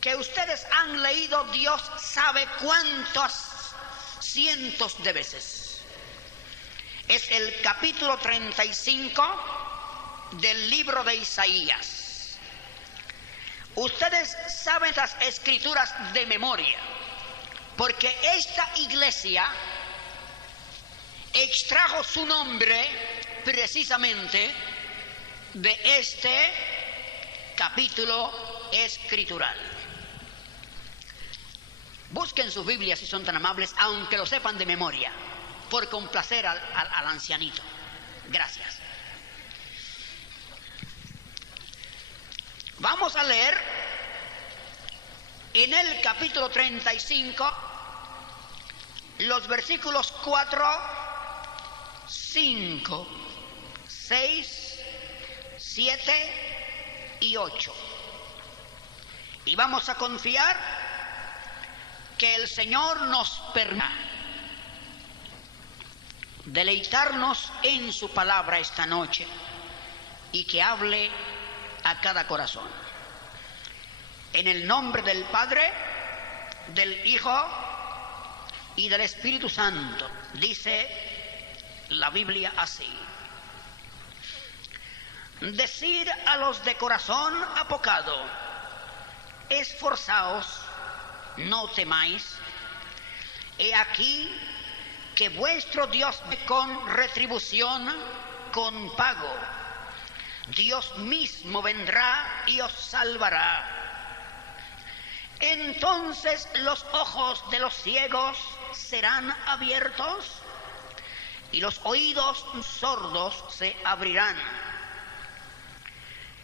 que ustedes han leído Dios sabe cuántas cientos de veces. Es el capítulo 35 del libro de Isaías. Ustedes saben las escrituras de memoria, porque esta iglesia extrajo su nombre precisamente de este capítulo escritural. Busquen su Biblia si son tan amables, aunque lo sepan de memoria, por complacer al ancianito. Gracias. Vamos a leer en el capítulo 35 los versículos 4, 5, 6, 7 y 8. Y vamos a confiar que el Señor nos permita deleitarnos en su palabra esta noche y que hable a cada corazón. En el nombre del Padre, del Hijo y del Espíritu Santo, dice la Biblia así: decid a los de corazón apocado, esforzaos, no temáis. He aquí que vuestro Dios con retribución, con pago, Dios mismo vendrá y os salvará. Entonces los ojos de los ciegos serán abiertos y los oídos sordos se abrirán.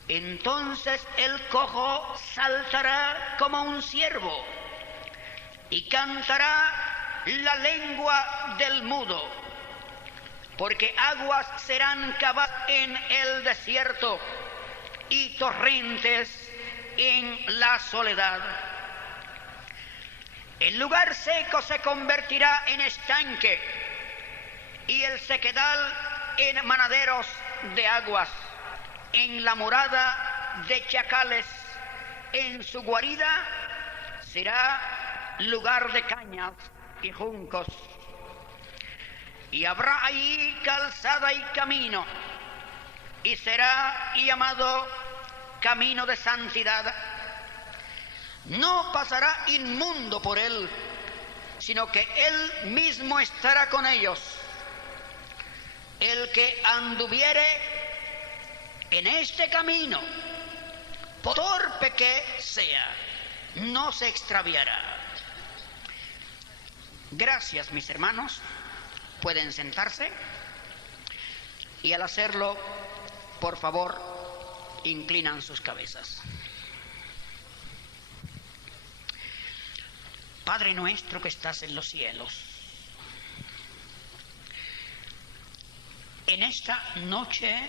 Entonces el cojo saltará como un ciervo y cantará la lengua del mudo, porque aguas serán cavadas en el desierto y torrentes en la soledad. El lugar seco se convertirá en estanque y el sequedal en manaderos de aguas. En la morada de chacales, en su guarida será lugar de cañas y juncos. Y habrá ahí calzada y camino, y será llamado camino de santidad. No pasará inmundo por él, sino que él mismo estará con ellos. El que anduviere en este camino, por torpe que sea, no se extraviará. Gracias, mis hermanos. Pueden sentarse y al hacerlo, por favor, inclinan sus cabezas. Padre nuestro que estás en los cielos, en esta noche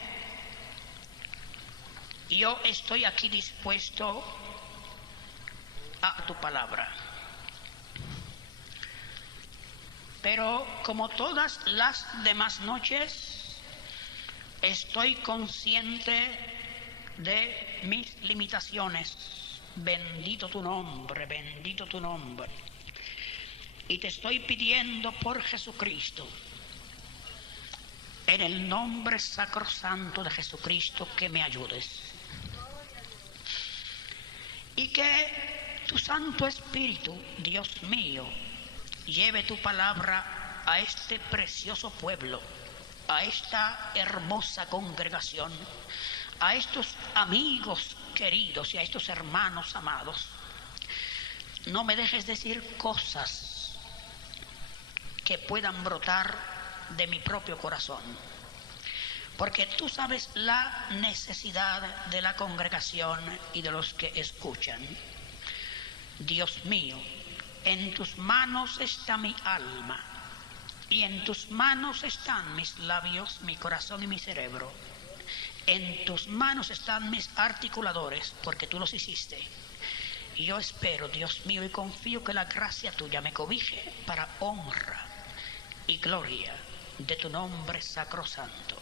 yo estoy aquí dispuesto a tu palabra. Pero como todas las demás noches, estoy consciente de mis limitaciones. Bendito tu nombre, bendito tu nombre. Y te estoy pidiendo por Jesucristo, en el nombre sacrosanto de Jesucristo, que me ayudes. Y que tu Santo Espíritu, Dios mío, lleve tu palabra a este precioso pueblo, a esta hermosa congregación, a estos amigos queridos y a estos hermanos amados. No me dejes decir cosas que puedan brotar de mi propio corazón, porque tú sabes la necesidad de la congregación y de los que escuchan. Dios mío, en tus manos está mi alma y en tus manos están mis labios, mi corazón y mi cerebro. En tus manos están mis articuladores, porque tú los hiciste. Y yo espero, Dios mío, y confío que la gracia tuya me cobije para honra y gloria de tu nombre sacrosanto.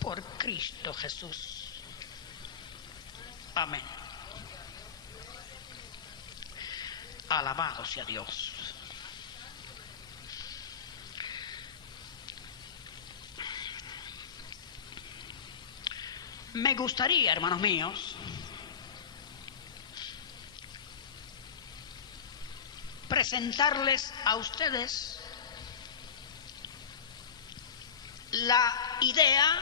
Por Cristo Jesús. Amén. Alabado sea Dios. Me gustaría, hermanos míos, presentarles a ustedes la idea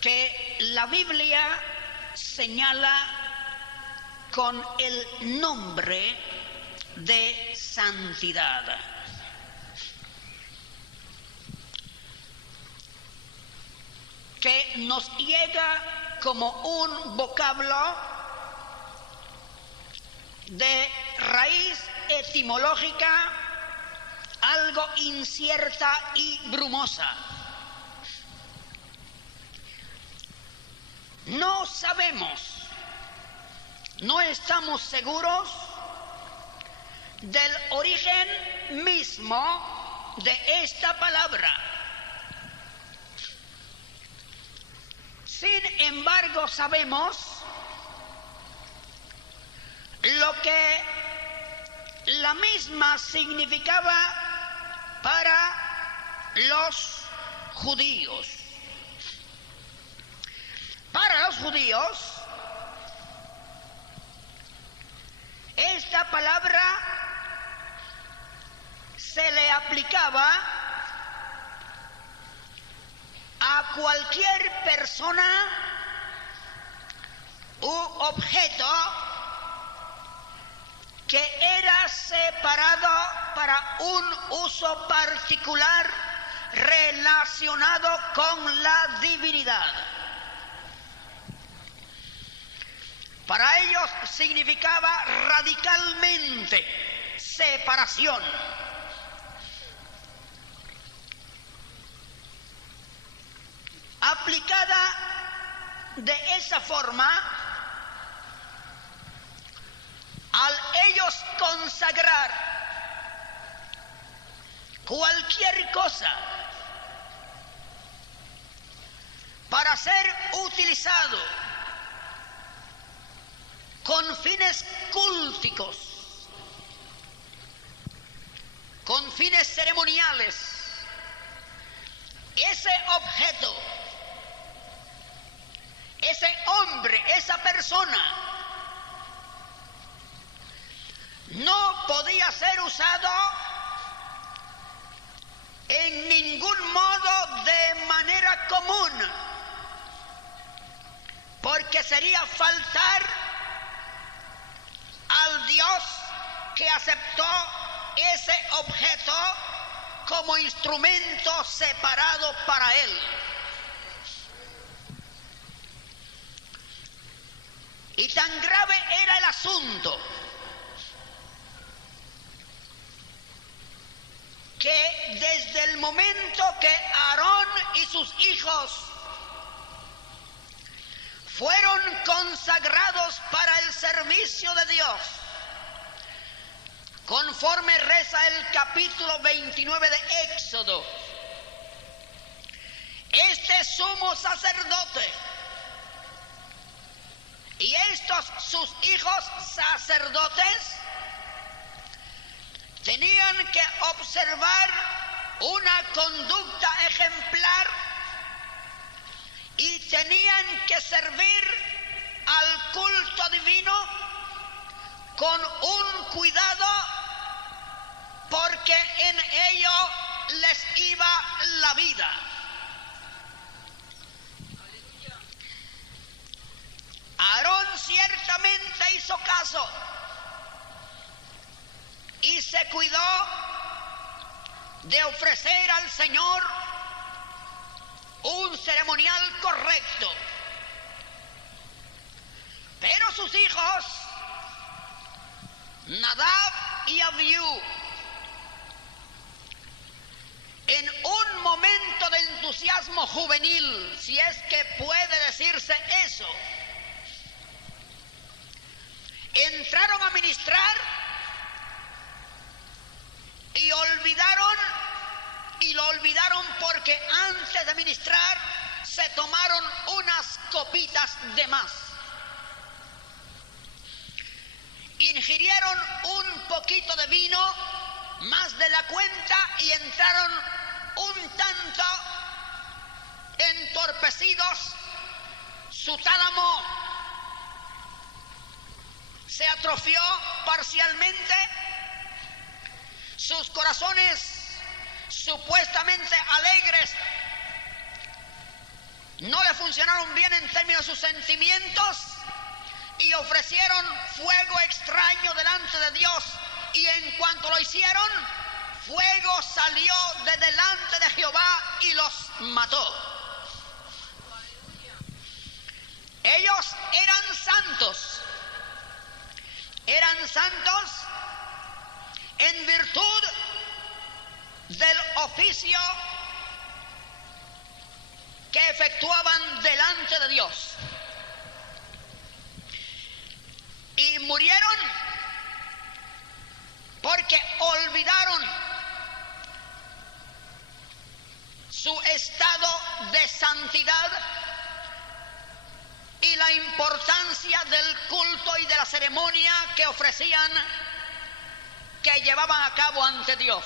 que la Biblia señala con el nombre de santidad. Que nos llega como un vocablo de raíz etimológica algo incierta y brumosa. No sabemos, no estamos seguros del origen mismo de esta palabra. Sin embargo, sabemos lo que la misma significaba para los judíos. Para los judíos, esta palabra se le aplicaba a cualquier persona u objeto que era separado para un uso particular relacionado con la divinidad. Para ellos significaba radicalmente separación. Aplicada de esa forma, al ellos consagrar cualquier cosa para ser utilizado con fines cúlticos, con fines ceremoniales, ese objeto, ese hombre, esa persona, no podía ser usado en ningún modo de manera común, porque sería faltar al Dios que aceptó ese objeto como instrumento separado para él. Y tan grave era el asunto que desde el momento que Aarón y sus hijos fueron consagrados para el servicio de Dios, conforme reza el capítulo 29 de Éxodo, este sumo sacerdote y estos sus hijos sacerdotes tenían que observar una conducta ejemplar y tenían que servir al culto divino con un cuidado, porque en ello les iba la vida. Aarón ciertamente hizo caso y se cuidó de ofrecer al Señor un ceremonial correcto. Pero sus hijos, Nadab y Abiú, en un momento de entusiasmo juvenil, si es que puede decirse eso, entraron a ministrar y lo olvidaron porque antes de ministrar se tomaron unas copitas de más. ingirieron un poquito de vino más de la cuenta y entraron un tanto entorpecidos. Su tálamo se atrofió parcialmente. Sus corazones supuestamente alegres no le funcionaron bien en términos de sus sentimientos y ofrecieron fuego extraño delante de Dios, y en cuanto lo hicieron, fuego salió de delante de Jehová y los mató. Ellos eran santos en virtud del oficio que efectuaban delante de Dios, y murieron porque olvidaron su estado de santidad y la importancia del culto y de la ceremonia que ofrecían, que llevaban a cabo ante Dios.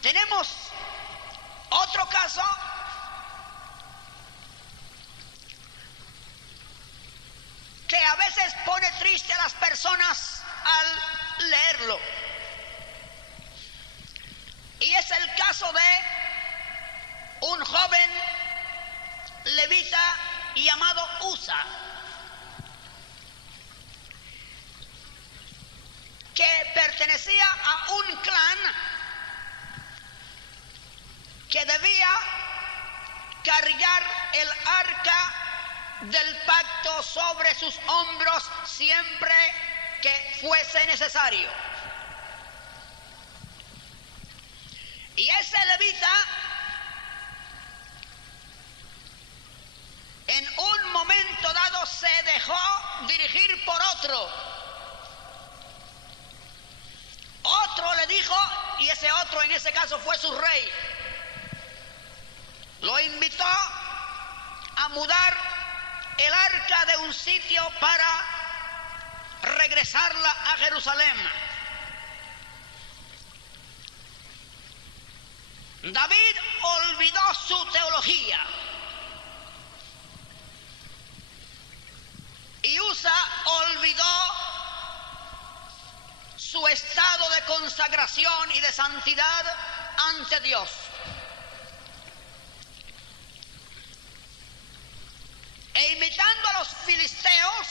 Tenemos otro caso que a veces pone triste a las personas al leerlo, y es el caso de un joven levita llamado Usa, que pertenecía a un clan que debía cargar el arca del pacto sobre sus hombros siempre que fuese necesario. Y ese levita, en un momento dado, se dejó dirigir por otro. Otro le dijo, y ese otro en ese caso fue su rey, lo invitó a mudar el arca de un sitio para regresarla a Jerusalén. David olvidó su teología y Usa olvidó su estado de consagración y de santidad ante Dios. E imitando a los filisteos,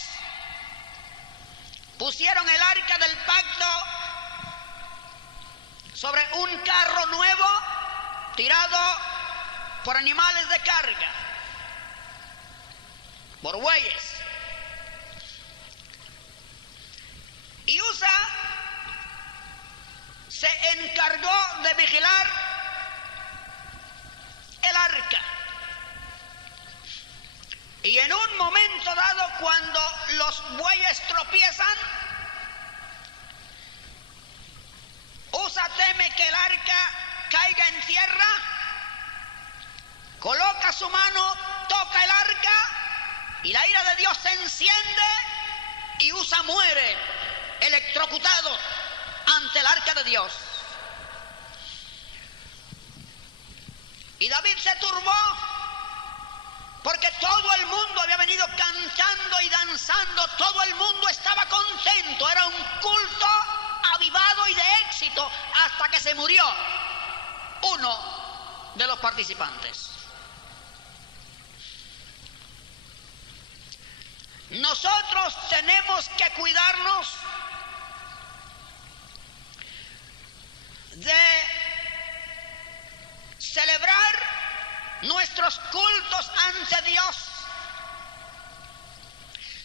pusieron el arca del pacto sobre un carro nuevo tirado por animales de carga, por bueyes. Y Usa se encargó de vigilar el arca. Y en un momento dado, cuando los bueyes tropiezan, Usa teme que el arca caiga en tierra, coloca su mano, toca el arca y la ira de Dios se enciende y Usa muere electrocutado ante el arca de Dios. Y David se turbó porque todo el mundo había venido cantando y danzando, todo el mundo estaba contento, era un culto avivado y de éxito, hasta que se murió uno de los participantes. Nosotros tenemos que cuidarnos de celebrar nuestros cultos ante Dios,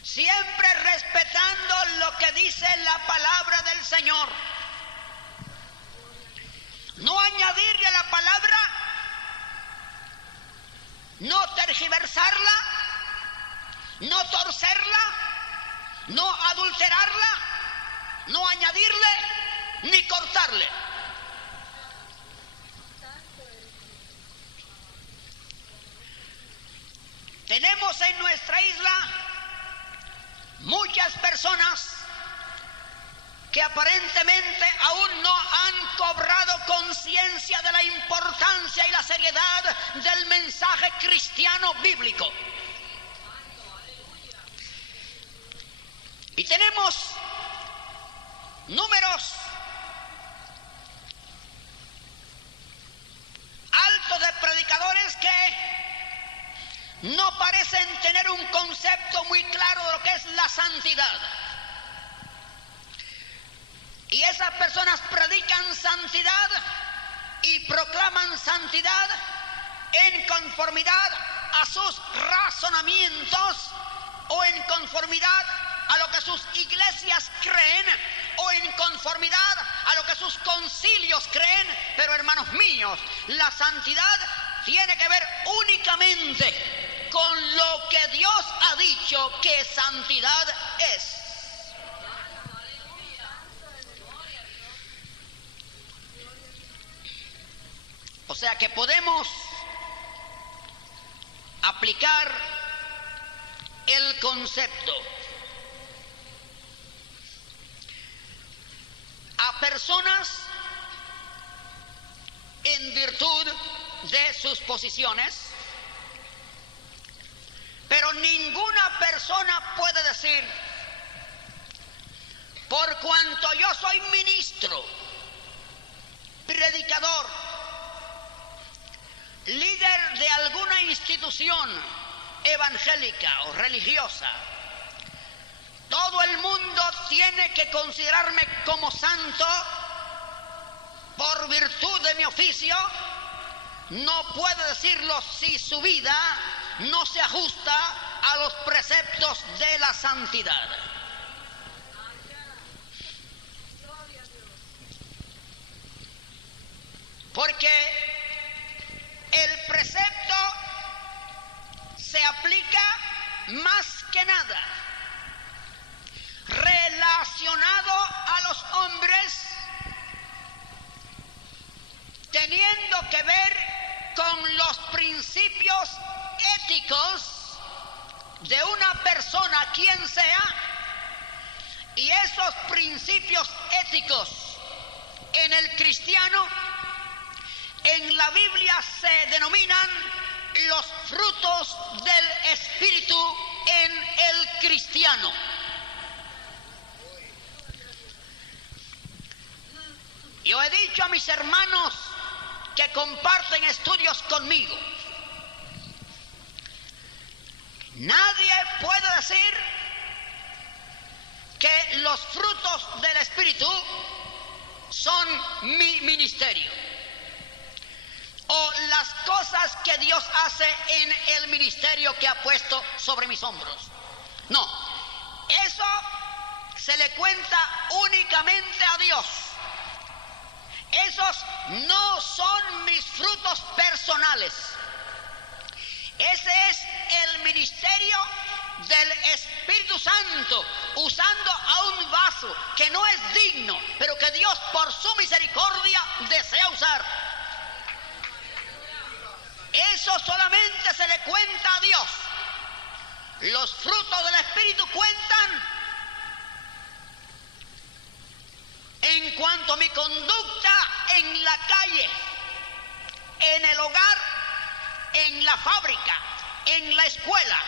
siempre respetando lo que dice la palabra del Señor. No añadirle a la palabra, no tergiversarla, no torcerla, no adulterarla, no añadirle ni cortarle. tenemos en nuestra isla muchas personas que aparentemente aún no han cobrado conciencia de la importancia y la seriedad del mensaje cristiano bíblico. Y tenemos números altos de predicadores que no parecen tener un concepto muy claro de lo que es la santidad. Y esas personas predican santidad y proclaman santidad en conformidad a sus razonamientos o en conformidad a lo que sus iglesias creen o en conformidad a lo que sus concilios creen. Pero hermanos míos, la santidad tiene que ver únicamente con lo que Dios ha dicho que santidad es. O sea que podemos aplicar el concepto a personas en virtud de sus posiciones, pero ninguna persona puede decir: por cuanto yo soy ministro, predicador, líder de alguna institución evangélica o religiosa, todo el mundo tiene que considerarme como santo por virtud de mi oficio. No puede decirlo si su vida no se ajusta a los preceptos de la santidad. Porque el precepto se aplica más que nada relacionado a los hombres, teniendo que ver con los principios éticos de una persona, quien sea, y esos principios éticos en el cristiano, en la Biblia se denominan los frutos del Espíritu en el cristiano. Yo he dicho a mis hermanos que comparten estudios conmigo, nadie puede decir que los frutos del Espíritu son mi ministerio o las cosas que Dios hace en el ministerio que ha puesto sobre mis hombros. No, eso se le cuenta únicamente a Dios. Esos no son mis frutos personales. Ese es el ministerio del Espíritu Santo, usando a un vaso que no es digno, pero que Dios por su misericordia desea usar. Eso solamente se le cuenta a Dios. Los frutos del Espíritu cuentan en cuanto a mi conducta en la calle, en el hogar, en la fábrica, en la escuela,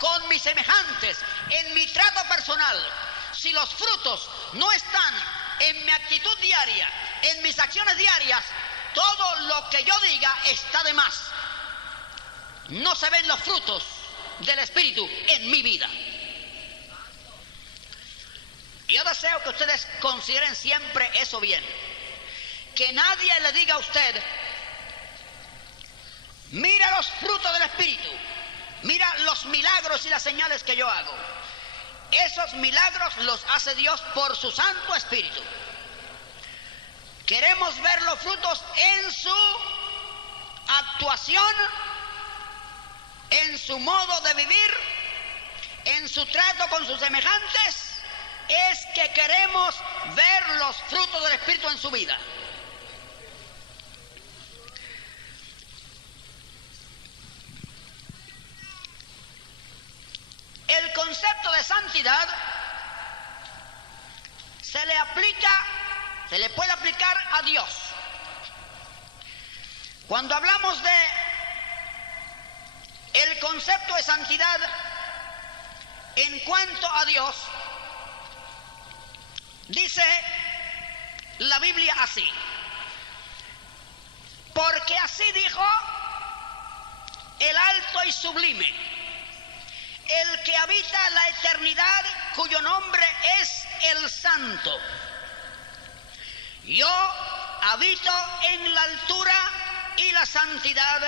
con mis semejantes, en mi trato personal. Si los frutos no están en mi actitud diaria, en mis acciones diarias, todo lo que yo diga está de más. No se ven los frutos del Espíritu en mi vida. Yo deseo que ustedes consideren siempre eso bien. Que nadie le diga a usted: mira los frutos del Espíritu, mira los milagros y las señales que yo hago. Esos milagros los hace Dios por su Santo Espíritu. Queremos ver los frutos en su actuación, en su modo de vivir, en su trato con sus semejantes. Es que queremos ver los frutos del Espíritu en su vida. le puede aplicar a Dios. Cuando hablamos de el concepto de santidad en cuanto a Dios, dice la Biblia así: porque así dijo el alto y sublime, el que habita la eternidad, cuyo nombre es el Santo. Yo habito en la altura y la santidad,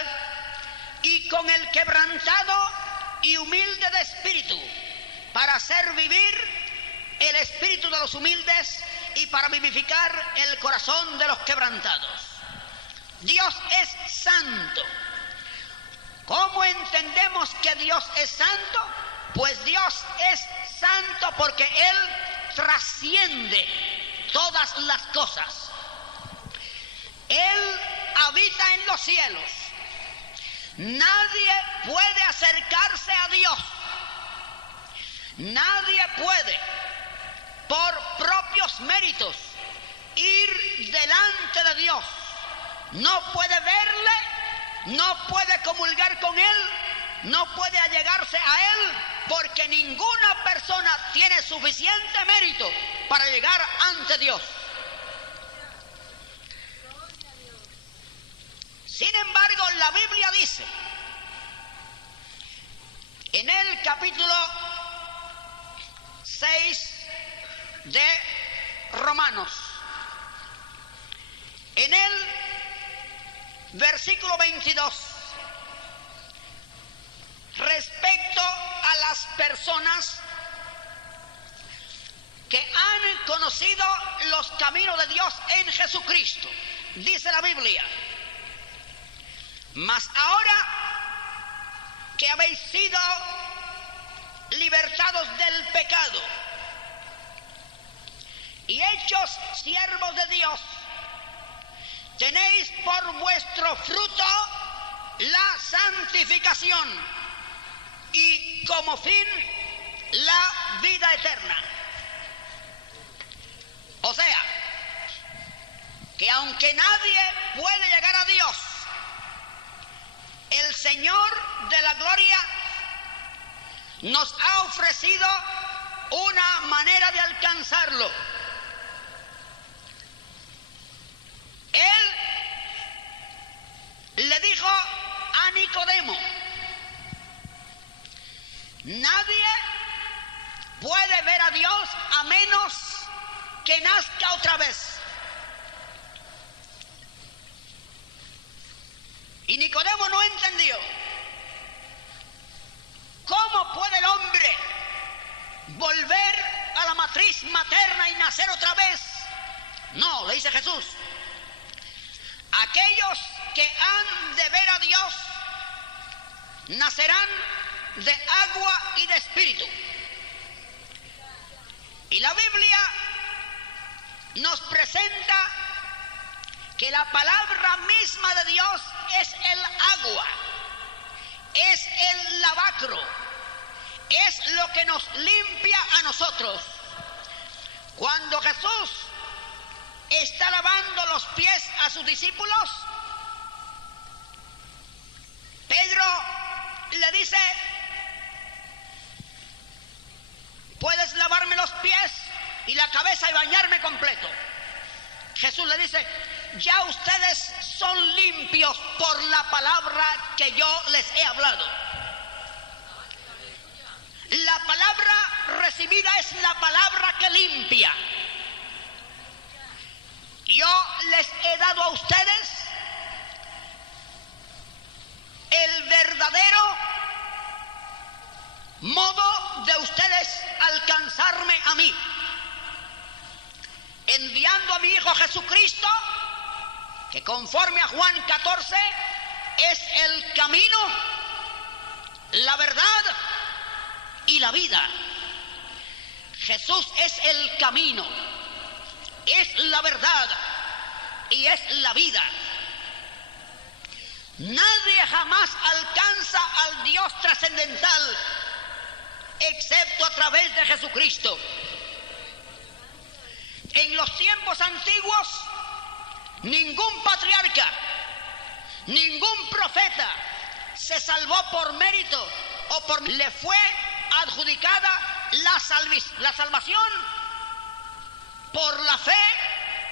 y con el quebrantado y humilde de espíritu, para hacer vivir el espíritu de los humildes y para vivificar el corazón de los quebrantados. Dios es santo. ¿Cómo entendemos que Dios es santo? Pues Dios es santo porque Él trasciende todas las cosas. Él habita en los cielos. Nadie puede acercarse a Dios. Nadie puede, por propios méritos, ir delante de Dios. No puede verle, no puede comulgar con Él, no puede allegarse a Él, porque ninguna persona tiene suficiente mérito para llegar ante Dios. Sin embargo, la Biblia dice, en el capítulo 6 de Romanos, en el versículo 22, respecto a las personas que han conocido los caminos de Dios en Jesucristo, dice la Biblia: mas ahora que habéis sido libertados del pecado y hechos siervos de Dios, tenéis por vuestro fruto la santificación y como fin la vida eterna. O sea, que aunque nadie puede llegar a Dios, el Señor de la gloria nos ha ofrecido una manera de alcanzarlo. Él le dijo a Nicodemo: nadie puede ver a Dios a menos que nazca otra vez. Y Nicodemo no entendió. ¿Cómo puede el hombre volver a la matriz materna y nacer otra vez? No, le dice Jesús: aquellos que han de ver a Dios nacerán de agua y de espíritu. Y la Biblia nos presenta que la palabra misma de Dios es el agua, es el lavacro, es lo que nos limpia a nosotros. Cuando Jesús está lavando los pies a sus discípulos, Pedro le dice: puedes lavarme los pies y la cabeza y bañarme completo. Jesús le dice: ya ustedes son limpios por la palabra que yo les he hablado. La palabra recibida es la palabra que limpia. Yo les he dado a ustedes el verdadero modo de ustedes alcanzarme a mí, enviando a mi Hijo Jesucristo, que conforme a Juan 14 es el camino, la verdad y la vida. Jesús es el camino, es la verdad y es la vida. Nadie jamás alcanza al Dios trascendental excepto a través de Jesucristo. En los tiempos antiguos, ningún patriarca, ningún profeta se salvó por mérito o por le fue adjudicada la salvación por la fe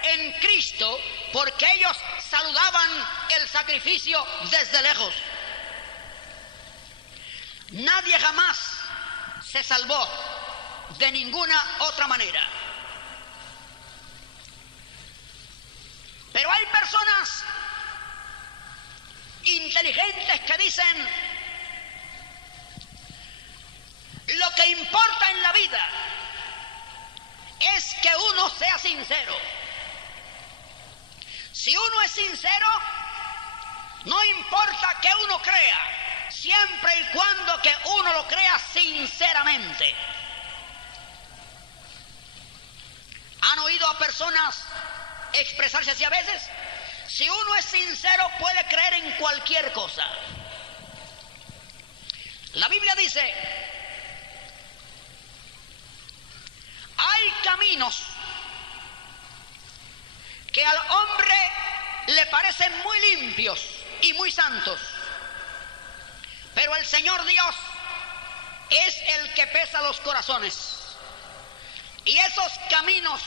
en Cristo, porque ellos saludaban el sacrificio desde lejos. Nadie jamás se salvó de ninguna otra manera. Pero hay personas inteligentes que dicen: lo que importa en la vida es que uno sea sincero. Si uno es sincero, no importa que uno crea, siempre y cuando que uno lo crea sinceramente. ¿Han oído a personas expresarse así a veces? Si uno es sincero, puede creer en cualquier cosa. La Biblia dice: hay caminos que al hombre le parecen muy limpios y muy santos, pero el Señor Dios es el que pesa los corazones. Y esos caminos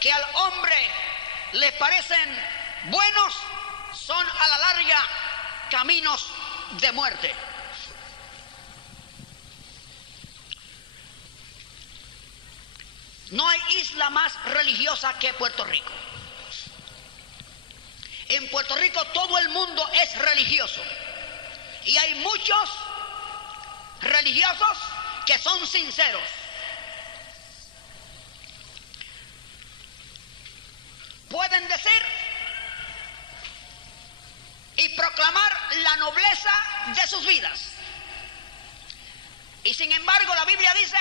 que al hombre le parecen buenos son a la larga caminos de muerte. No hay isla más religiosa que Puerto Rico. En Puerto Rico todo el mundo es religioso y hay muchos religiosos que son sinceros. Pueden decir y proclamar la nobleza de sus vidas, y sin embargo la Biblia dice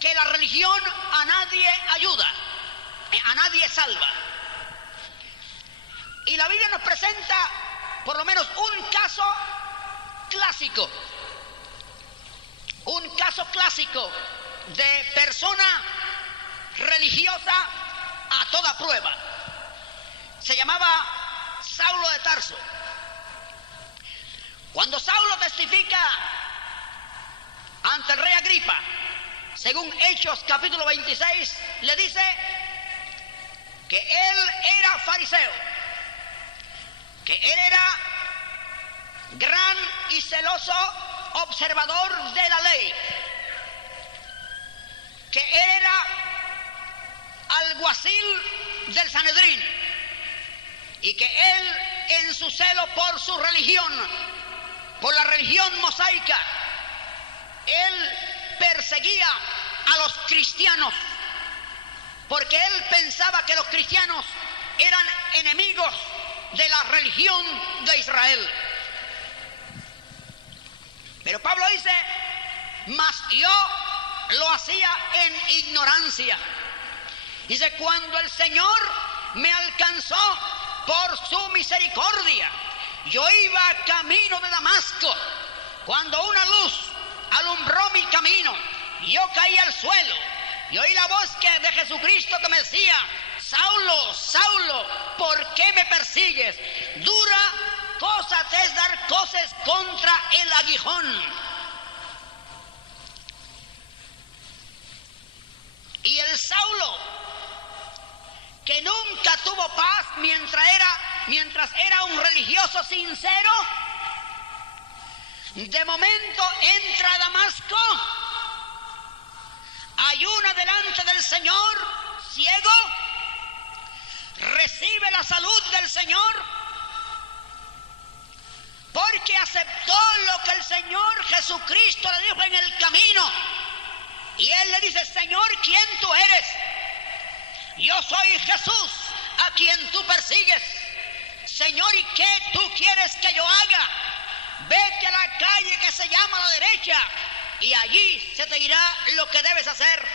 que la religión a nadie ayuda, a nadie salva. Y la Biblia nos presenta por lo menos un caso clásico de persona religiosa a toda prueba. Se llamaba Saulo de Tarso. Cuando Saulo testifica ante el rey Agripa, según Hechos capítulo 26, le dice que él era fariseo, que él era gran y celoso observador de la ley, que él era alguacil del Sanedrín, y que él, en su celo por su religión, por la religión mosaica, él perseguía a los cristianos, porque él pensaba que los cristianos eran enemigos de la religión de Israel. Pero Pablo dice: mas yo lo hacía en ignorancia. Dice: cuando el Señor me alcanzó por su misericordia, yo iba camino de Damasco, cuando una luz alumbró mi camino, yo caí al suelo y oí la voz de Jesucristo que me decía: Saulo, Saulo, ¿por qué me persigues? Dura cosa te es dar coces contra el aguijón. Y el Saulo, que nunca tuvo paz mientras era un religioso sincero, de momento entra a Damasco, ayuna delante del Señor, ciego, recibe la salud del Señor, porque aceptó lo que el Señor Jesucristo le dijo en el camino. Y él le dice: Señor, ¿quién tú eres? Yo soy Jesús, a quien tú persigues. Señor, ¿y qué tú quieres que yo haga? Vete a la calle que se llama a la derecha, y allí se te dirá lo que debes hacer.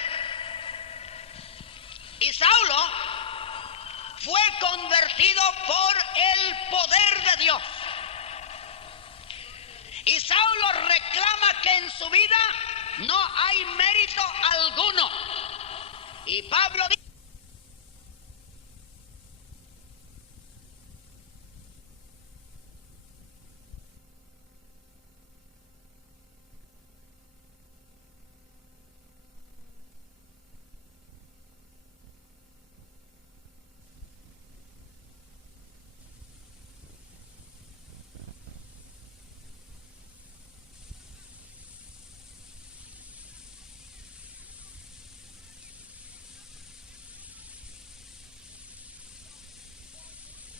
Y Saulo fue convertido por el poder de Dios. Y Saulo reclama que en su vida no hay mérito alguno, Y Pablo dice: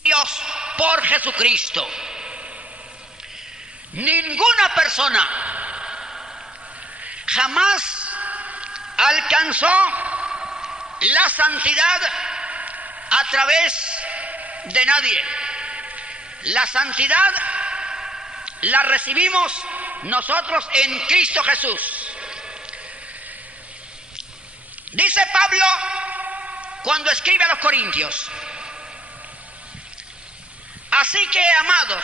Dios por Jesucristo. Ninguna persona jamás alcanzó la santidad a través de nadie. La santidad la recibimos nosotros en Cristo Jesús. Dice Pablo cuando escribe a los Corintios: así que, amados,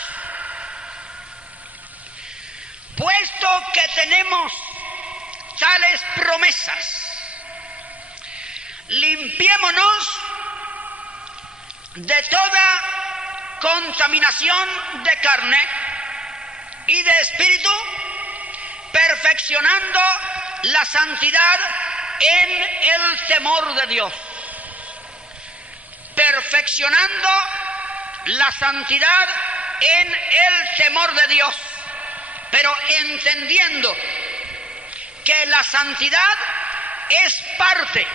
puesto que tenemos tales promesas, limpiémonos de toda contaminación de carne y de espíritu, perfeccionando la santidad en el temor de Dios. Perfeccionando la santidad en el temor de Dios, pero entendiendo que la santidad es parte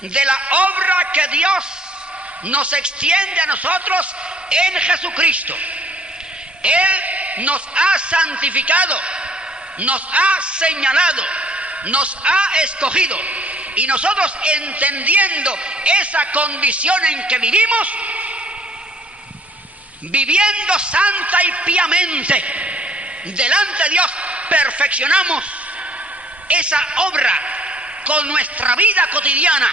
de la obra que Dios nos extiende a nosotros en Jesucristo. Él nos ha santificado, nos ha señalado, nos ha escogido, y nosotros, entendiendo esa condición en que vivimos, viviendo santa y piamente delante de Dios, perfeccionamos esa obra con nuestra vida cotidiana,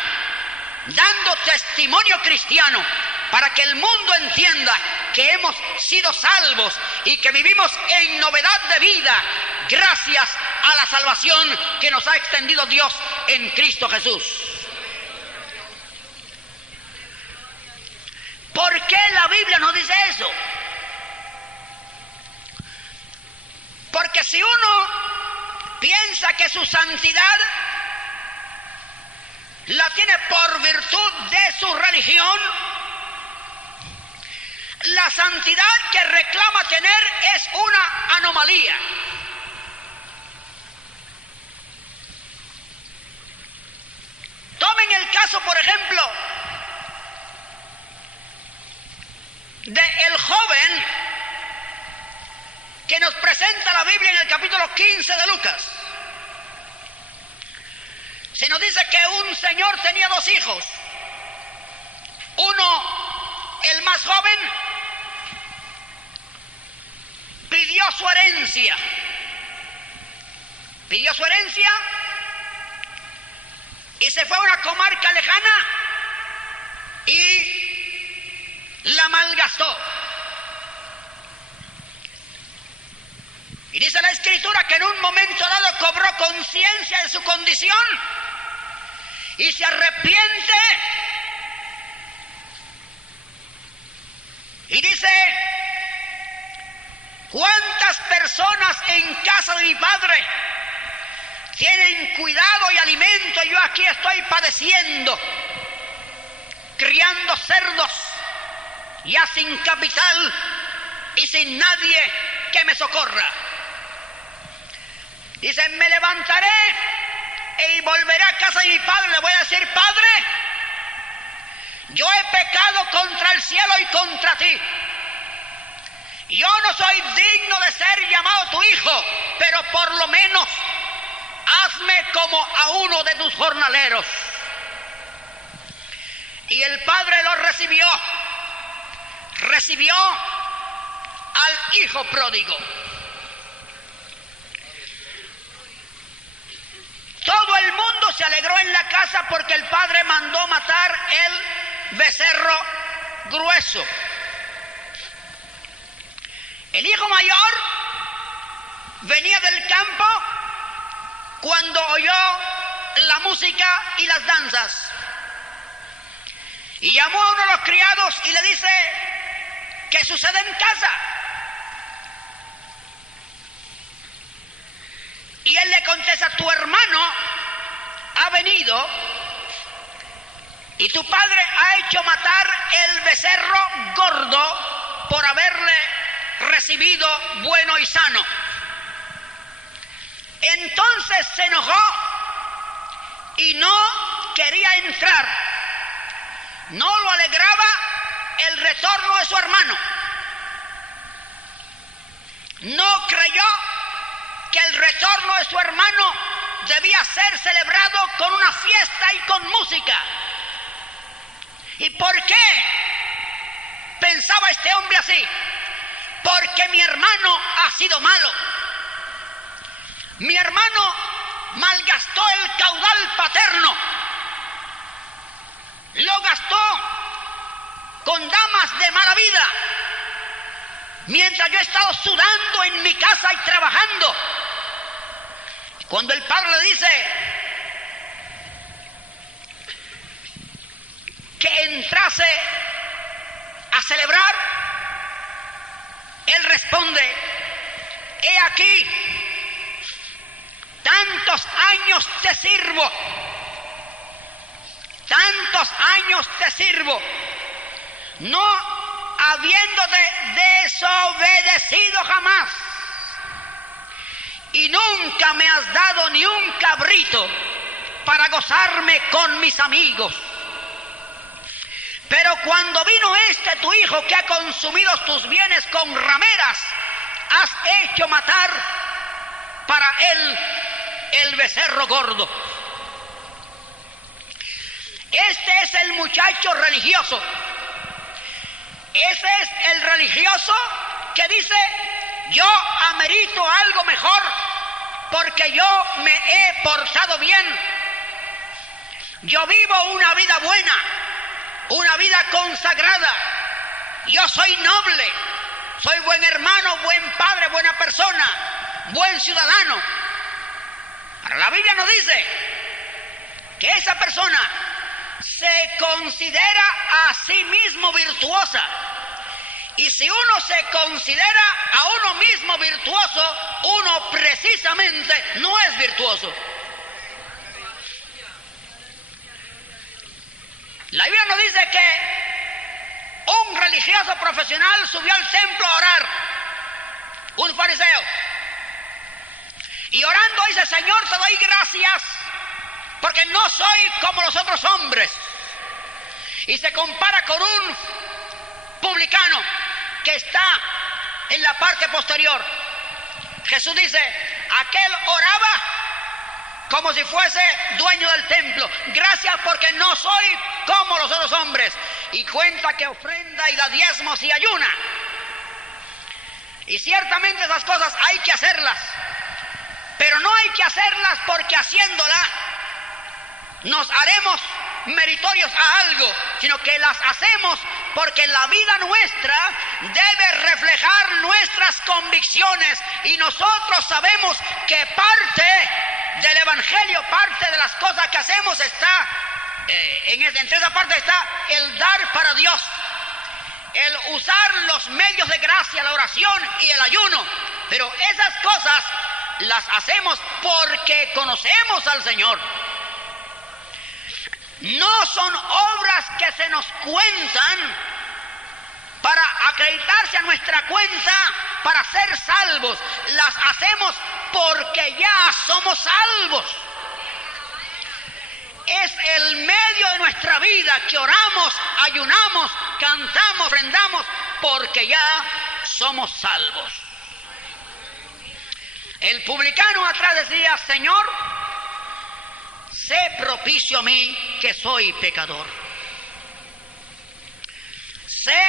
dando testimonio cristiano para que el mundo entienda que hemos sido salvos y que vivimos en novedad de vida gracias a la salvación que nos ha extendido Dios en Cristo Jesús. ¿Por qué la Biblia nos dice eso? Porque si uno piensa que su santidad la tiene por virtud de su religión, la santidad que reclama tener es una anomalía. Tomen el caso, por ejemplo, del joven que nos presenta la Biblia en el capítulo 15 de Lucas. Se nos dice que un señor tenía dos hijos. Uno, el más joven, pidió su herencia. Pidió su herencia y se fue a una comarca lejana y la malgastó. Y dice la Escritura que en un momento dado cobró conciencia de su condición y se arrepiente y dice: ¿cuántas personas en casa de mi padre tienen cuidado y alimento? Yo aquí estoy padeciendo, criando cerdos, ya sin capital y sin nadie que me socorra. Dice: me levantaré y volveré a casa de mi padre. Le voy a decir: Padre, yo he pecado contra el cielo y contra ti. Yo no soy digno de ser llamado tu hijo, pero por lo menos hazme como a uno de tus jornaleros. Y el padre lo recibió al hijo pródigo. Todo el mundo se alegró en la casa porque el padre mandó matar el becerro grueso. El hijo mayor venía del campo cuando oyó la música y las danzas. Y llamó a uno de los criados y le dice: ¿qué sucede en casa? Y él le contesta: tu hermano ha venido y tu padre ha hecho matar el becerro gordo por haberle recibido bueno y sano. Entonces se enojó y no quería entrar. No lo alegraba el retorno de su hermano. No creyó que el retorno de su hermano debía ser celebrado con una fiesta y con música. ¿Y por qué pensaba este hombre así? Porque mi hermano ha sido malo. Mi hermano malgastó el caudal paterno. Lo gastó con damas de mala vida, mientras yo he estado sudando en mi casa y trabajando. Cuando el padre le dice que entrase a celebrar, él responde: he aquí, tantos años te sirvo, tantos años te sirvo, no habiéndote desobedecido jamás, y nunca me has dado ni un cabrito para gozarme con mis amigos. Pero cuando vino tu hijo que ha consumido tus bienes con rameras, has hecho matar para él el becerro gordo. Este es el muchacho religioso. Ese es el religioso que dice: yo amerito algo mejor porque yo me he portado bien. Yo vivo una vida buena, una vida consagrada. Yo soy noble, soy buen hermano, buen padre, buena persona, buen ciudadano. Ahora, la Biblia nos dice que esa persona se considera a sí mismo virtuosa. Y si uno se considera a uno mismo virtuoso, uno precisamente no es virtuoso. La Biblia nos dice que un religioso profesional subió al templo a orar, un fariseo, y orando dice: Señor, te doy gracias porque no soy como los otros hombres. Y se compara con un publicano que está en la parte posterior. Jesús dice: aquel oraba como si fuese dueño del templo. Gracias porque no soy como los otros hombres. Y cuenta que ofrenda y da diezmos y ayuna. Y ciertamente esas cosas hay que hacerlas, pero no hay que hacerlas porque haciéndolas nos haremos meritorios a algo, sino que las hacemos porque la vida nuestra debe reflejar nuestras convicciones, y nosotros sabemos que parte del Evangelio, parte de las cosas que hacemos está, entre esa parte está el dar para Dios, el usar los medios de gracia, la oración y el ayuno. Pero esas cosas las hacemos porque conocemos al Señor. No son obras que se nos cuentan para acreditarse a nuestra cuenta para ser salvos. Las hacemos porque ya somos salvos. Es el medio de nuestra vida que oramos, ayunamos, cantamos, ofrendamos, porque ya somos salvos. El publicano atrás decía: Señor, sé propicio a mí que soy pecador. Sé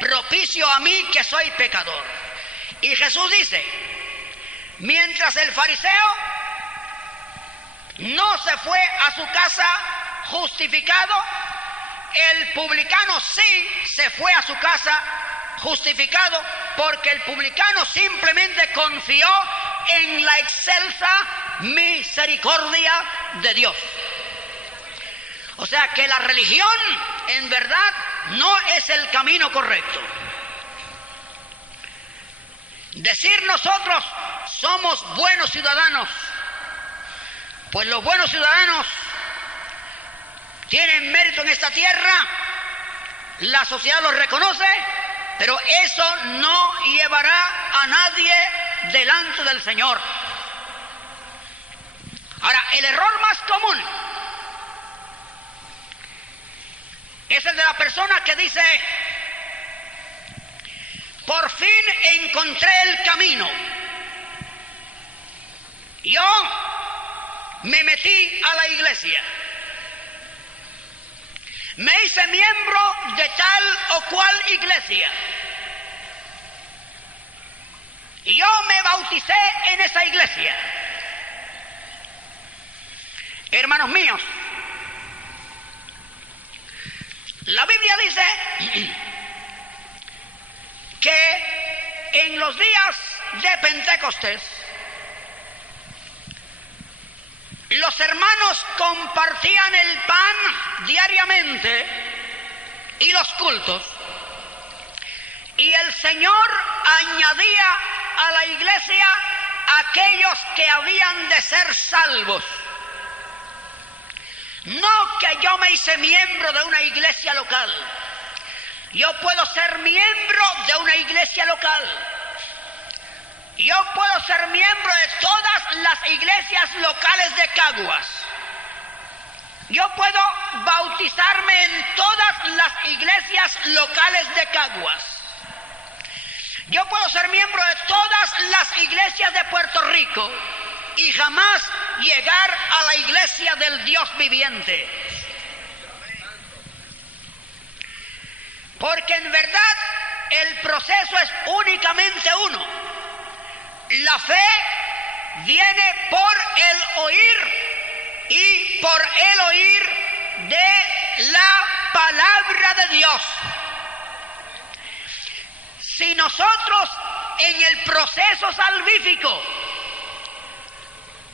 propicio a mí que soy pecador. Y Jesús dice: mientras el fariseo no se fue a su casa justificado, el publicano sí se fue a su casa justificado, porque el publicano simplemente confió en la excelsa misericordia de Dios. O sea que la religión en verdad no es el camino correcto. Decir nosotros somos buenos ciudadanos, pues los buenos ciudadanos tienen mérito en esta tierra, la sociedad los reconoce, pero eso no llevará a nadie delante del Señor. Ahora, el error más común es el de la persona que dice: por fin encontré el camino. Yo me metí a la iglesia. Me hice miembro de tal o cual iglesia. Y yo me bauticé en esa iglesia. Hermanos míos, la Biblia dice que en los días de Pentecostés los hermanos compartían el pan diariamente y los cultos, y el Señor añadía a la iglesia aquellos que habían de ser salvos. No que yo me hice miembro de una iglesia local. Yo puedo ser miembro de una iglesia local. Yo puedo ser miembro de todas las iglesias locales de Caguas. Yo puedo bautizarme en todas las iglesias locales de Caguas. Yo puedo ser miembro de todas las iglesias de Puerto Rico y jamás llegar a la iglesia del Dios viviente. Porque en verdad el proceso es únicamente uno. La fe viene por el oír y por el oír de la palabra de Dios. Si nosotros en el proceso salvífico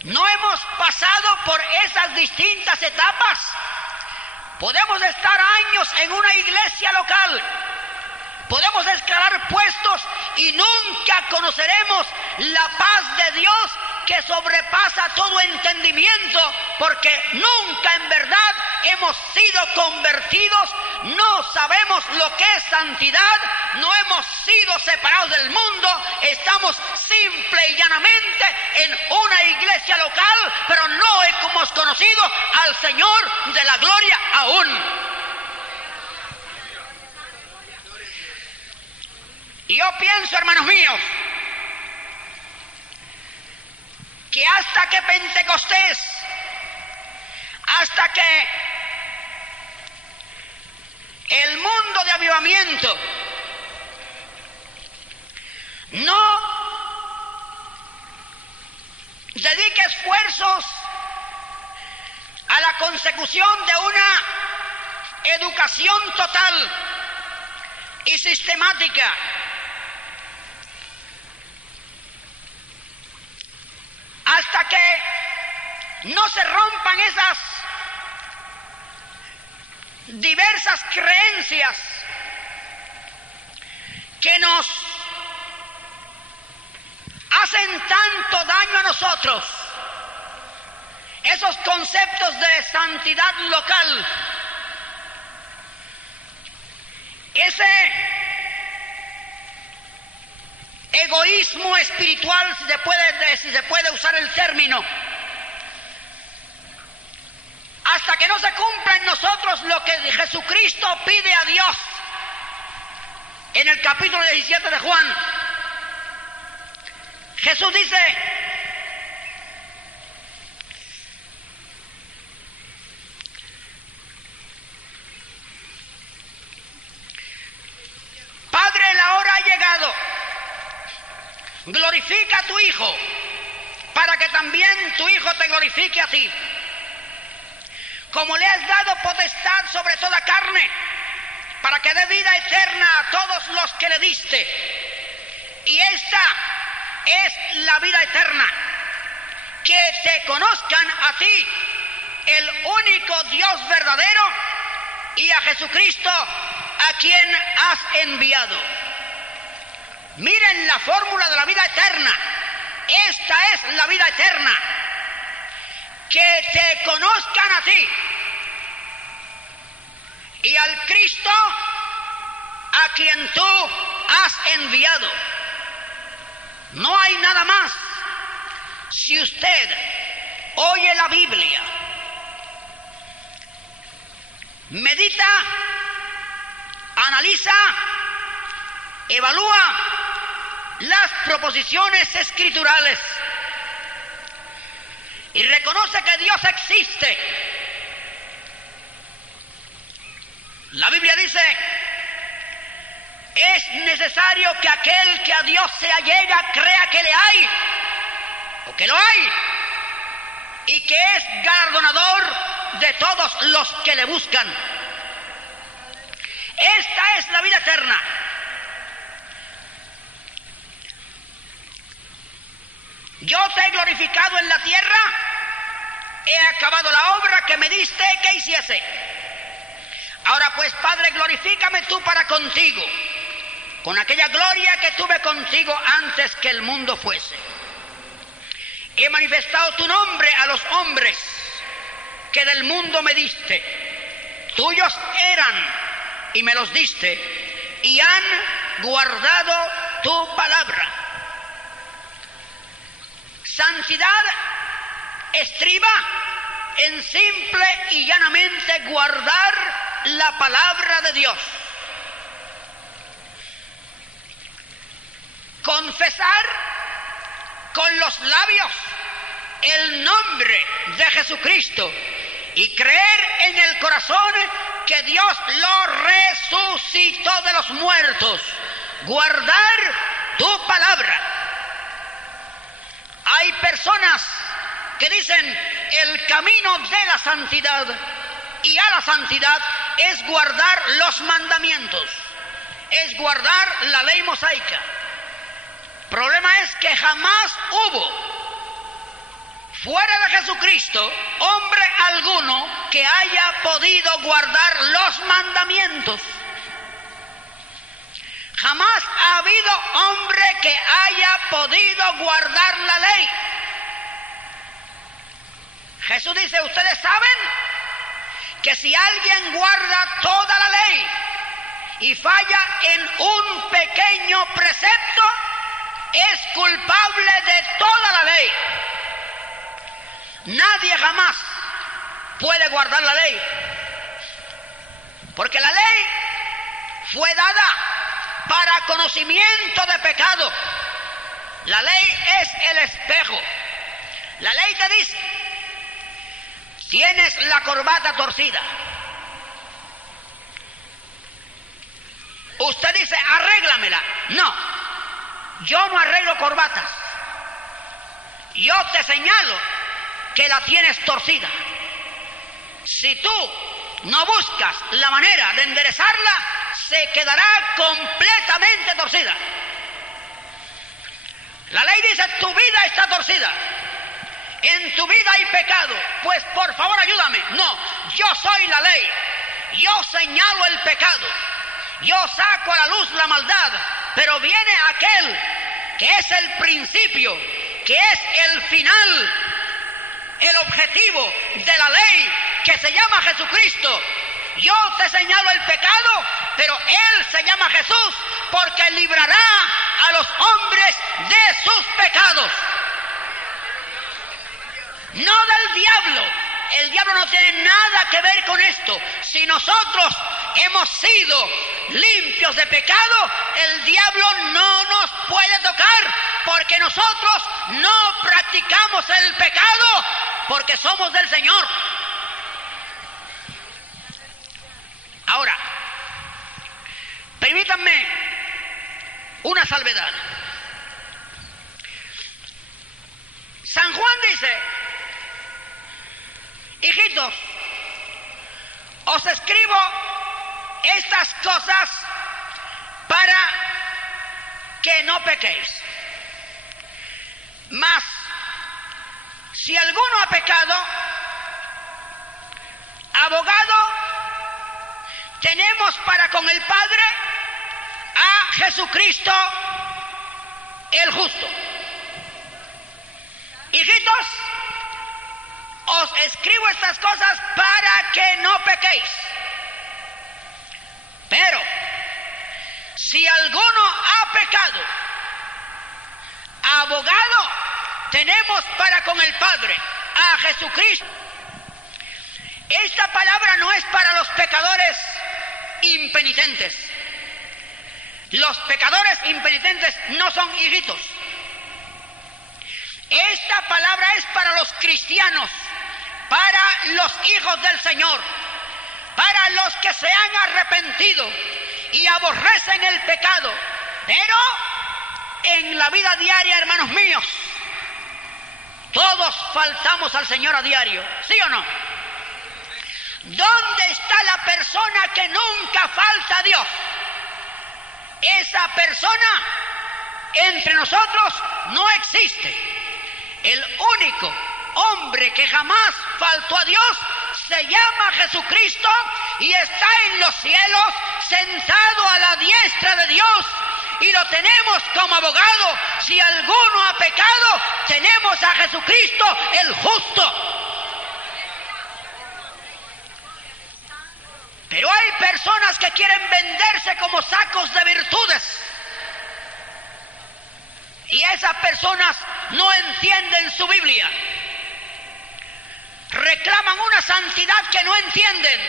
no hemos pasado por esas distintas etapas, podemos estar años en una iglesia local, podemos escalar puestos y nunca conoceremos la paz de Dios que sobrepasa todo entendimiento, porque nunca en verdad hemos sido convertidos, no sabemos lo que es santidad, no hemos sido separados del mundo, estamos simple y llanamente en una iglesia local, pero no hemos conocido al Señor de la gloria aún. Y yo pienso, hermanos míos, que hasta que Pentecostés, hasta que el mundo de avivamiento no dedique esfuerzos a la consecución de una educación total y sistemática, hasta que no se rompan esas diversas creencias que nos hacen tanto daño a nosotros, esos conceptos de santidad local, ese egoísmo espiritual, si se puede usar el término, hasta que no se cumpla en nosotros lo que Jesucristo pide a Dios en el capítulo 17 de Juan. Jesús dice: Padre, la hora ha llegado, glorifica a tu Hijo, para que también tu Hijo te glorifique a ti. Como le has dado potestad sobre toda carne, para que dé vida eterna a todos los que le diste. Y esta es la vida eterna, que te conozcan a ti, el único Dios verdadero y a Jesucristo a quien has enviado. Miren la fórmula de la vida eterna. Esta es la vida eterna. Que te conozcan a ti y al Cristo a quien tú has enviado. No hay nada más. Si usted oye la Biblia, medita, analiza, evalúa las proposiciones escriturales y reconoce que Dios existe. La Biblia dice: es necesario que aquel que a Dios se allega crea que le hay, o que lo hay, y que es galardonador de todos los que le buscan. Esta es la vida eterna. Yo te he glorificado en la tierra, he acabado la obra que me diste que hiciese. Ahora pues, Padre, glorifícame tú para contigo, con aquella gloria que tuve contigo antes que el mundo fuese. He manifestado tu nombre a los hombres que del mundo me diste. Tuyos eran y me los diste, y han guardado tu palabra. Santidad estriba en simple y llanamente guardar la palabra de Dios. Confesar con los labios el nombre de Jesucristo y creer en el corazón que Dios lo resucitó de los muertos. Guardar tu palabra. Hay personas que dicen el camino de la santidad, y a la santidad es guardar los mandamientos, es guardar la ley mosaica. El problema es que jamás hubo, fuera de Jesucristo, hombre alguno que haya podido guardar los mandamientos. Jamás ha habido hombre que haya podido guardar la ley. Jesús dice: ustedes saben que si alguien guarda toda la ley y falla en un pequeño precepto, es culpable de toda la ley. Nadie jamás puede guardar la ley, porque la ley fue dada para conocimiento de pecado. La ley es el espejo. La ley te dice: tienes la corbata torcida. Usted dice: arréglamela. No, yo no arreglo corbatas. Yo te señalo que la tienes torcida. Si tú no buscas la manera de enderezarla, se quedará completamente torcida. La ley dice: tu vida está torcida, en tu vida hay pecado, pues por favor ayúdame. No, yo soy la ley, yo señalo el pecado, yo saco a la luz la maldad, pero viene aquel que es el principio, que es el final, el objetivo de la ley, que se llama Jesucristo. Yo te señalo el pecado, pero Él se llama Jesús, porque librará a los hombres de sus pecados. No del diablo. El diablo no tiene nada que ver con esto. Si nosotros hemos sido limpios de pecado, el diablo no nos puede tocar, porque nosotros no practicamos el pecado, porque somos del Señor. Ahora, permítanme una salvedad. San Juan dice: hijitos, os escribo estas cosas para que no pequéis. Mas si alguno ha pecado, abogado tenemos para con el Padre a Jesucristo el justo. Hijitos, os escribo estas cosas para que no pequéis. Pero si alguno ha pecado, abogado tenemos para con el Padre a Jesucristo. Esta palabra no es para los pecadores impenitentes. Los pecadores impenitentes no son hijitos. Esta palabra es para los cristianos, para los hijos del Señor, para los que se han arrepentido y aborrecen el pecado. Pero en la vida diaria, hermanos míos, todos faltamos al Señor a diario, ¿sí o no? ¿Dónde está la persona que nunca falta a Dios? Esa persona entre nosotros no existe. El único hombre que jamás faltó a Dios se llama Jesucristo y está en los cielos sentado a la diestra de Dios, y lo tenemos como abogado. Si alguno ha pecado, tenemos a Jesucristo el justo. Pero hay personas que quieren venderse como sacos de virtudes, y esas personas no entienden su Biblia. Reclaman una santidad que no entienden,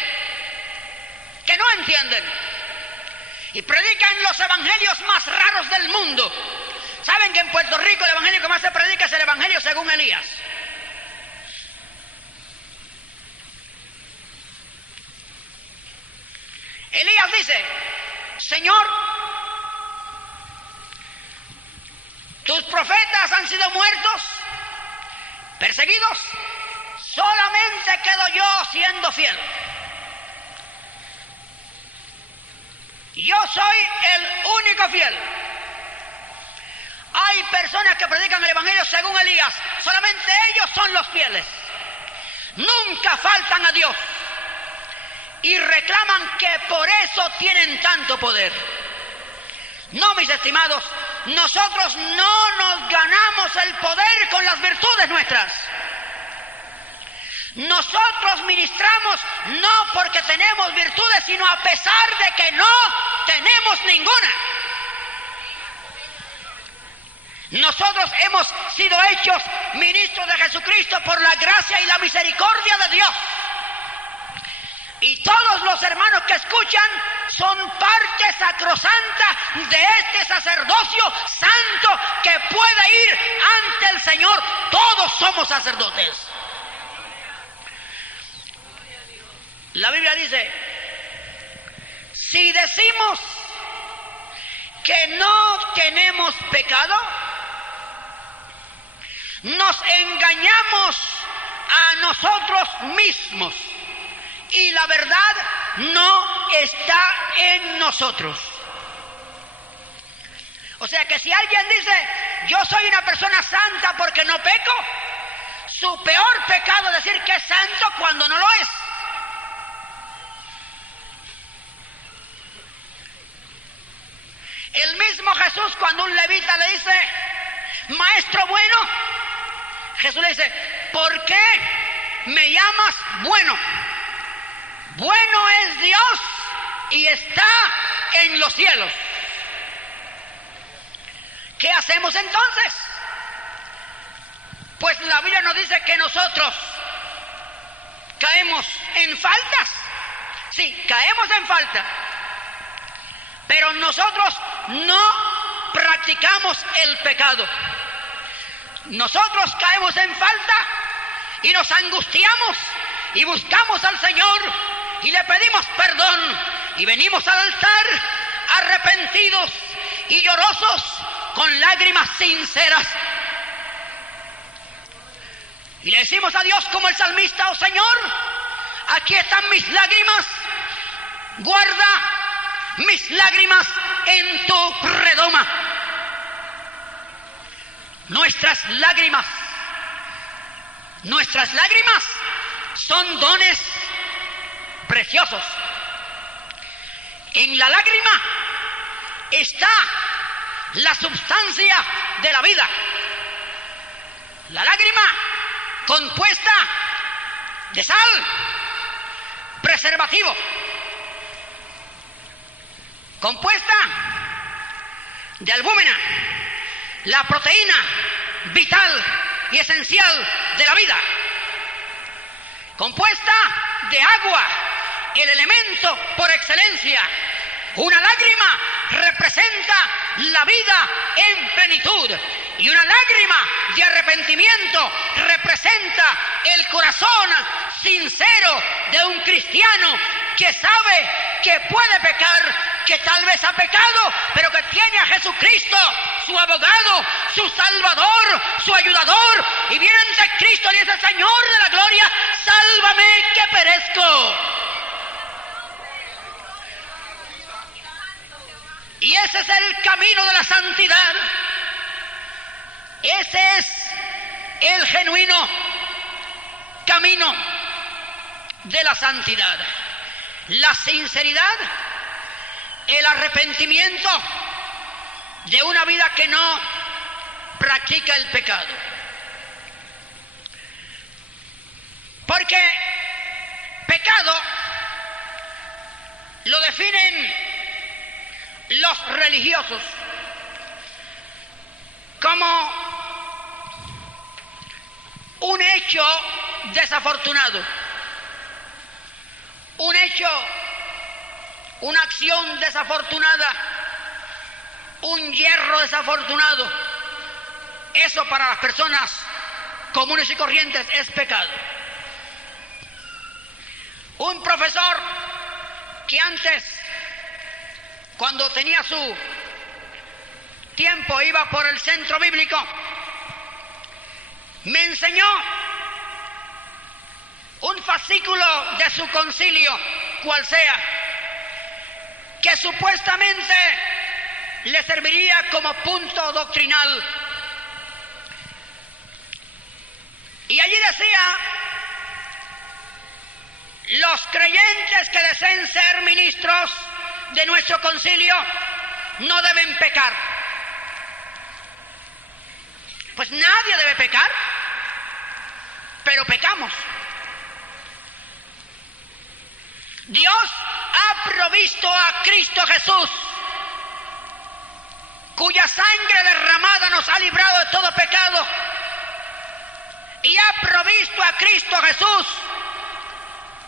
y predican los evangelios más raros del mundo. ¿Saben que en Puerto Rico el evangelio que más se predica es el evangelio según Elías? Elías dice: Señor, tus profetas han sido muertos, perseguidos, solamente quedo yo siendo fiel. Yo soy el único fiel. Hay personas que predican el evangelio según Elías, solamente ellos son los fieles. Nunca faltan a Dios y reclaman que por eso tienen tanto poder. No, mis estimados, nosotros no nos ganamos el poder con las virtudes nuestras. Nosotros ministramos no porque tenemos virtudes, sino a pesar de que no tenemos ninguna. Nosotros hemos sido hechos ministros de Jesucristo por la gracia y la misericordia de Dios. Y todos los hermanos que escuchan son parte sacrosanta de este sacerdocio santo que puede ir ante el Señor. Todos somos sacerdotes. La Biblia dice: si decimos que no tenemos pecado, nos engañamos a nosotros mismos y la verdad no está en nosotros. O sea que si alguien dice: yo soy una persona santa porque no peco, su peor pecado es decir que es santo cuando no lo es. El mismo Jesús, cuando un levita le dice: maestro bueno, Jesús le dice: ¿por qué me llamas bueno? Bueno es Dios y está en los cielos. ¿Qué hacemos entonces? Pues la Biblia nos dice que nosotros caemos en faltas. Sí, caemos en falta. Pero nosotros no practicamos el pecado. Nosotros caemos en falta y nos angustiamos y buscamos al Señor y le pedimos perdón y venimos al altar arrepentidos y llorosos con lágrimas sinceras. Y le decimos a Dios como el salmista: oh Señor, aquí están mis lágrimas, guarda mis lágrimas en tu redoma. Nuestras lágrimas son dones preciosos. En la lágrima está la substancia de la vida. La lágrima compuesta de sal, preservativo, compuesta de albúmina, la proteína vital y esencial de la vida, compuesta de agua, el elemento por excelencia. Una lágrima representa la vida en plenitud y una lágrima de arrepentimiento representa el corazón sincero de un cristiano que sabe que puede pecar, que tal vez ha pecado, pero que tiene a Jesucristo, su abogado, su salvador, su ayudador, y viene ante Cristo y dice: Señor de la gloria, sálvame que perezco. Y ese es el camino de la santidad. Ese es el genuino camino de la santidad. La sinceridad, el arrepentimiento de una vida que no practica el pecado. Porque pecado lo definen los religiosos como un hecho desafortunado, un hecho, una acción desafortunada, un yerro desafortunado. Eso para las personas comunes y corrientes es pecado. Un profesor que antes, cuando tenía su tiempo, iba por el centro bíblico, me enseñó un fascículo de su concilio, cual sea, que supuestamente le serviría como punto doctrinal. Y allí decía: los creyentes que deseen ser ministros de nuestro concilio no deben pecar. Pues nadie debe pecar, pero pecamos. Dios ha provisto a Cristo Jesús, cuya sangre derramada nos ha librado de todo pecado, y ha provisto a Cristo Jesús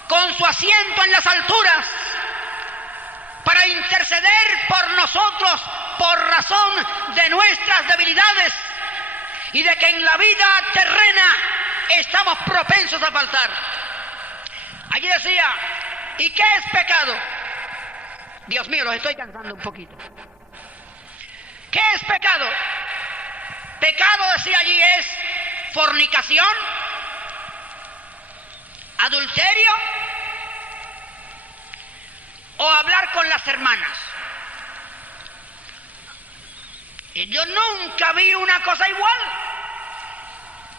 con su asiento en las alturas para interceder por nosotros por razón de nuestras debilidades y de que en la vida terrena estamos propensos a faltar. Allí decía: ¿y qué es pecado? Dios mío, los estoy cansando un poquito. ¿Qué es pecado? Pecado, decía allí, es fornicación, adulterio o hablar con las hermanas. Y yo nunca vi una cosa igual.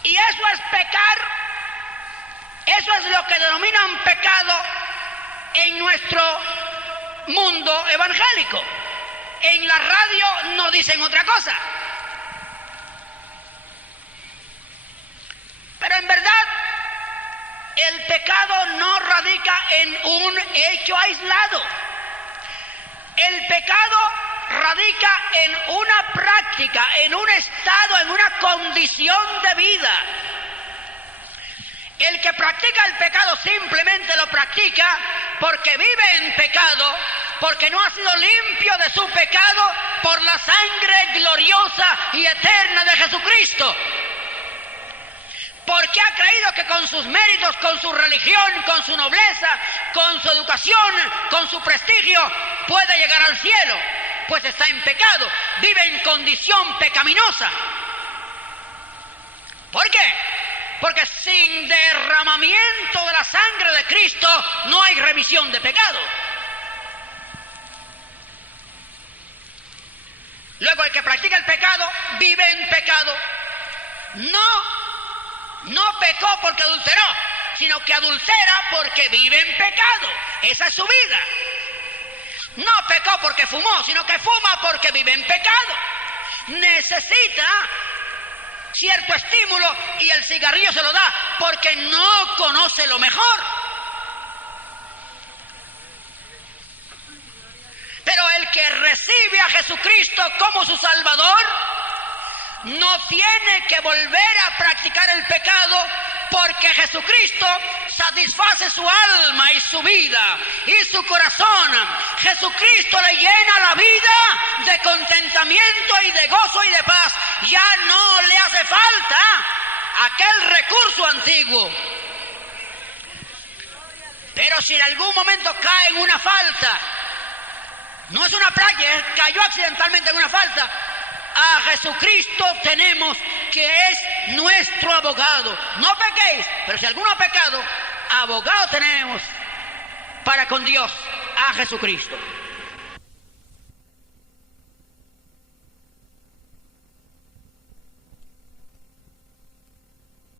Y eso es pecar. Eso es lo que denominan pecado en nuestro mundo evangélico. En la radio no dicen otra cosa. Pero en verdad, el pecado no radica en un hecho aislado. El pecado radica en una práctica, en un estado, en una condición de vida. El que practica el pecado simplemente lo practica porque vive en pecado, porque no ha sido limpio de su pecado por la sangre gloriosa y eterna de Jesucristo. Porque ha creído que con sus méritos, con su religión, con su nobleza, con su educación, con su prestigio, puede llegar al cielo. Pues está en pecado, vive en condición pecaminosa. ¿Por qué? Porque sin derramamiento de la sangre de Cristo no hay remisión de pecado. Luego, el que practica el pecado vive en pecado. No pecó porque adulteró, sino que adultera porque vive en pecado. Esa es su vida. No pecó porque fumó, sino que fuma porque vive en pecado. Necesita cierto estímulo y el cigarrillo se lo da porque no conoce lo mejor. Pero el que recibe a Jesucristo como su Salvador no tiene que volver a practicar el pecado, porque Jesucristo satisface su alma y su vida y su corazón. Jesucristo le llena la vida de contentamiento y de gozo y de paz. Ya no le hace falta aquel recurso antiguo. Pero si en algún momento cae en una falta, no es una práctica, cayó accidentalmente en una falta, a Jesucristo tenemos, que es nuestro abogado. No pequéis, pero si alguno ha pecado, abogado tenemos para con Dios, a Jesucristo.